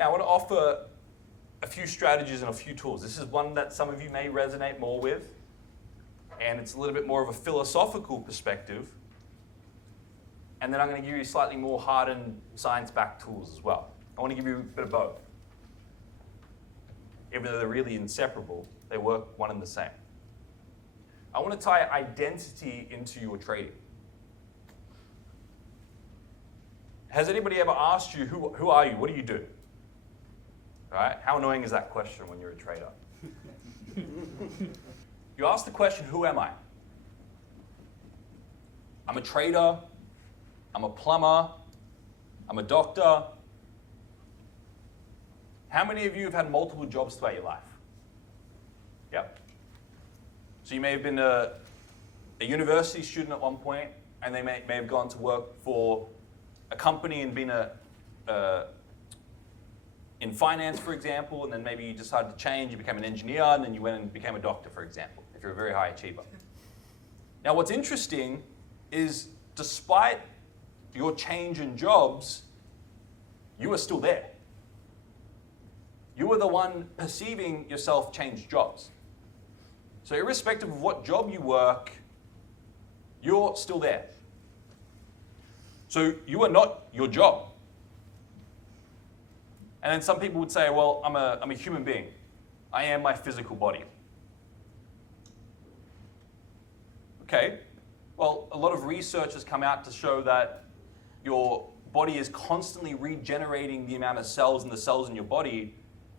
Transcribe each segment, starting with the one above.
Now, I want to offer a few strategies and a few tools. This is one that some of you may resonate more with, and it's a little bit more of a philosophical perspective. And then I'm going to give you slightly more hardened science-backed tools as well. I want to give you a bit of both. Even though they're really inseparable, they work one and the same. I want to tie identity into your trading. Has anybody ever asked you, who are you? What do you do? All right? How annoying is that question when you're a trader? You ask the question, who am I? I'm a trader. I'm a plumber. I'm a doctor. How many of you have had multiple jobs throughout your life? Yep. So you may have been a university student at one point, and they may have gone to work for a company and been in finance, for example, and then maybe you decided to change, you became an engineer, and then you went and became a doctor, for example, if you're a very high achiever. Now, what's interesting is despite your change in jobs, you are still there. You are the one perceiving yourself change jobs. So irrespective of what job you work, you're still there. So you are not your job. And then some people would say, well, I'm a human being. I am my physical body. Okay, well, a lot of research has come out to show that your body is constantly regenerating the amount of cells in the cells in your body,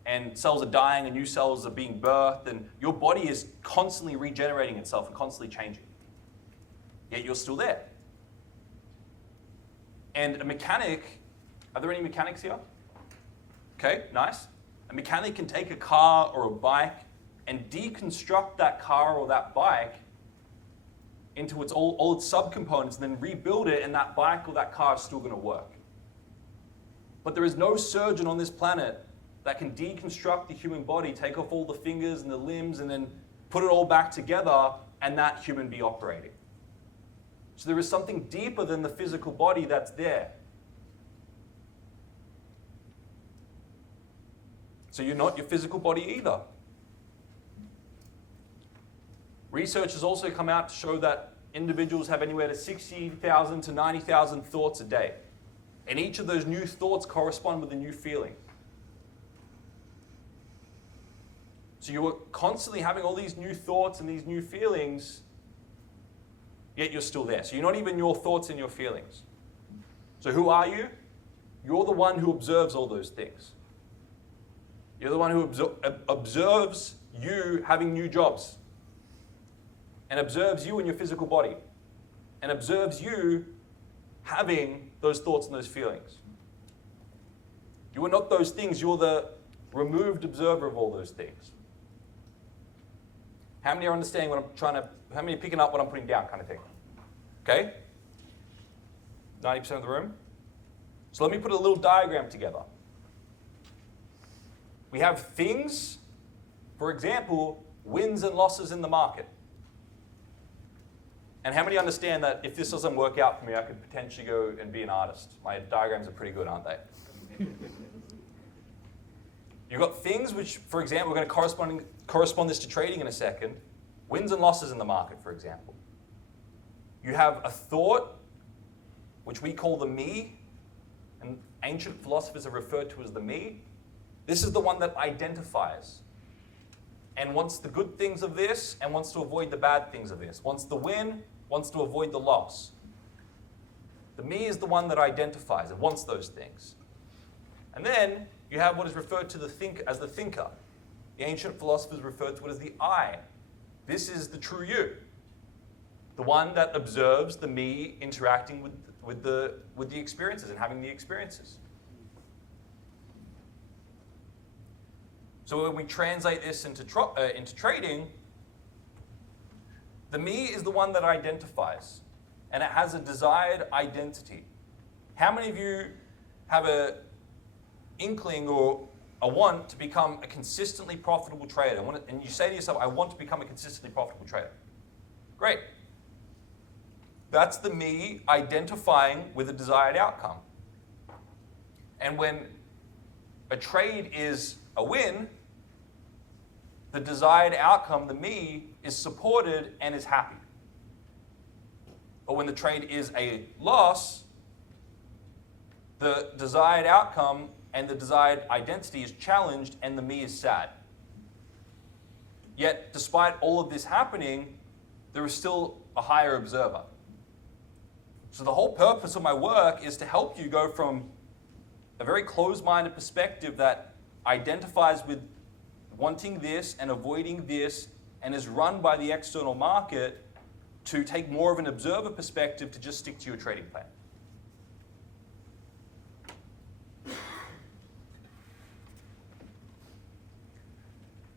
and cells are dying and new cells are being birthed, and your body is constantly regenerating itself and constantly changing. Yet you're still there. And a mechanic, are there any mechanics here? Okay, nice. A mechanic can take a car or a bike and deconstruct that car or that bike into all its subcomponents and then rebuild it, and that bike or that car is still going to work. But there is no surgeon on this planet that can deconstruct the human body, take off all the fingers and the limbs, and then put it all back together, and that human be operating. So there is something deeper than the physical body that's there. So you're not your physical body either. Research has also come out to show that individuals have anywhere to 60,000 to 90,000 thoughts a day. And each of those new thoughts correspond with a new feeling. So you are constantly having all these new thoughts and these new feelings, yet you're still there. So you're not even your thoughts and your feelings. So who are you? You're the one who observes all those things. You're the one who observes you having new jobs, and observes you in your physical body, and observes you having those thoughts and those feelings. You are not those things. You're the removed observer of all those things. How many are understanding what I'm trying to, how many are picking up what I'm putting down kind of thing? Okay? 90% of the room. So let me put a little diagram together. We have things, for example, wins and losses in the market. And how many understand that if this doesn't work out for me, I could potentially go and be an artist? My diagrams are pretty good, aren't they? You've got things which, for example, we're going to correspond this to trading in a second. Wins and losses in the market, for example. You have a thought, which we call the me, and ancient philosophers have referred to as the me. This is the one that identifies and wants the good things of this and wants to avoid the bad things of this. Wants the win, wants to avoid the loss. The me is the one that identifies and wants those things. And then you have what is referred to as the thinker. The ancient philosophers referred to it as the I. This is the true you. The one that observes the me interacting with the experiences and having the experiences. So when we translate this into trading, the me is the one that identifies, and it has a desired identity. How many of you have an inkling or a want to become a consistently profitable trader? And you say to yourself, I want to become a consistently profitable trader. Great. That's the me identifying with a desired outcome. And when a trade is a win, the desired outcome, the me, is supported and is happy. But when the trade is a loss, the desired outcome and the desired identity is challenged and the me is sad. Yet, despite all of this happening, there is still a higher observer. So the whole purpose of my work is to help you go from a very closed-minded perspective that identifies with wanting this and avoiding this and is run by the external market to take more of an observer perspective to just stick to your trading plan.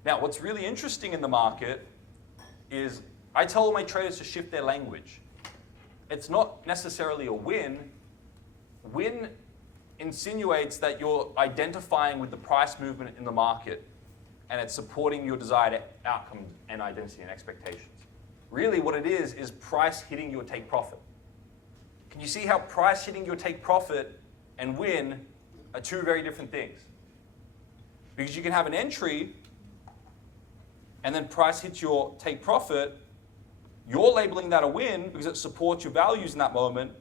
Now, what's really interesting in the market is I tell all my traders to shift their language. It's not necessarily a win. Win insinuates that you're identifying with the price movement in the market and it's supporting your desired outcome and identity and expectations. Really what it is price hitting your take profit. Can you see how price hitting your take profit and win are two very different things? Because you can have an entry and then price hits your take profit, you're labeling that a win because it supports your values in that moment,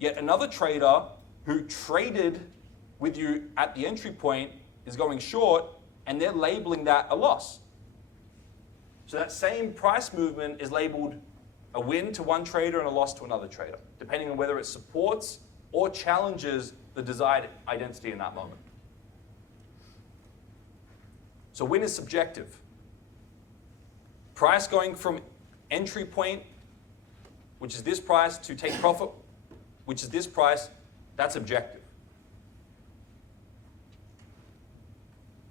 yet another trader who traded with you at the entry point is going short and they're labeling that a loss. So that same price movement is labeled a win to one trader and a loss to another trader, depending on whether it supports or challenges the desired identity in that moment. So win is subjective. Price going from entry point, which is this price, to take profit, which is this price, that's objective.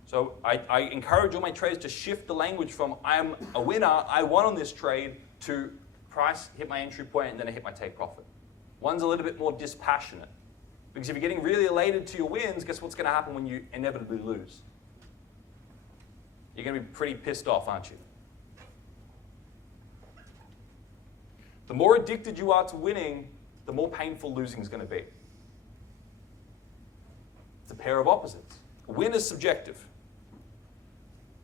So I encourage all my traders to shift the language from I'm a winner, I won on this trade, to price hit my entry point and then I hit my take profit. One's a little bit more dispassionate. Because if you're getting really elated to your wins, guess what's going to happen when you inevitably lose? You're going to be pretty pissed off, aren't you? The more addicted you are to winning, the more painful losing is going to be. It's a pair of opposites. Win is subjective.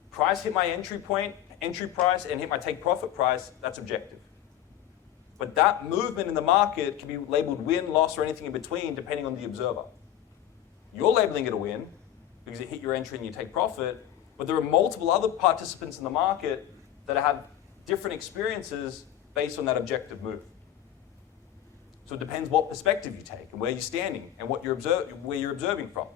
Price hit my entry point, entry price, and hit my take profit price, that's objective. But that movement in the market can be labeled win, loss, or anything in between, depending on the observer. You're labeling it a win because it hit your entry and you take profit, but there are multiple other participants in the market that have different experiences based on that objective move. So it depends what perspective you take and where you're standing and what where you're observing from.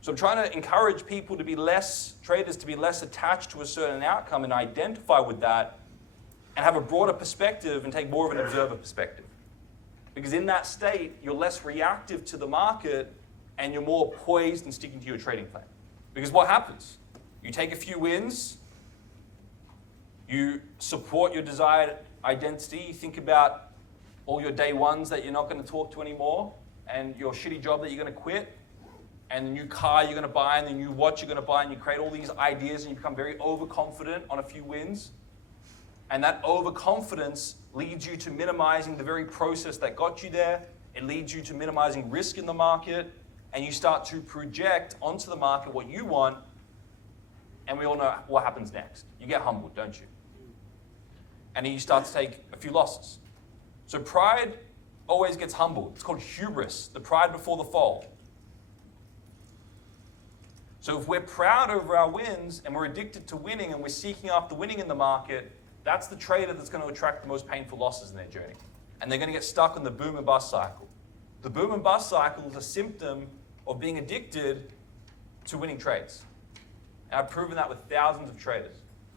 So I'm trying to encourage people to be traders to be less attached to a certain outcome and identify with that and have a broader perspective and take more of an observer perspective. Because in that state, you're less reactive to the market and you're more poised and sticking to your trading plan. Because what happens? You take a few wins, you support your desired identity, you think about all your day ones that you're not going to talk to anymore, and your shitty job that you're going to quit, and the new car you're going to buy, and the new watch you're going to buy, and you create all these ideas, and you become very overconfident on a few wins. And that overconfidence leads you to minimizing the very process that got you there. It leads you to minimizing risk in the market, and you start to project onto the market what you want, and we all know what happens next. You get humbled, don't you? And then you start to take a few losses. So pride always gets humbled. It's called hubris, the pride before the fall. So if we're proud over our wins and we're addicted to winning and we're seeking after winning in the market, that's the trader that's going to attract the most painful losses in their journey. And they're going to get stuck on the boom and bust cycle. The boom and bust cycle is a symptom of being addicted to winning trades. And I've proven that with thousands of traders.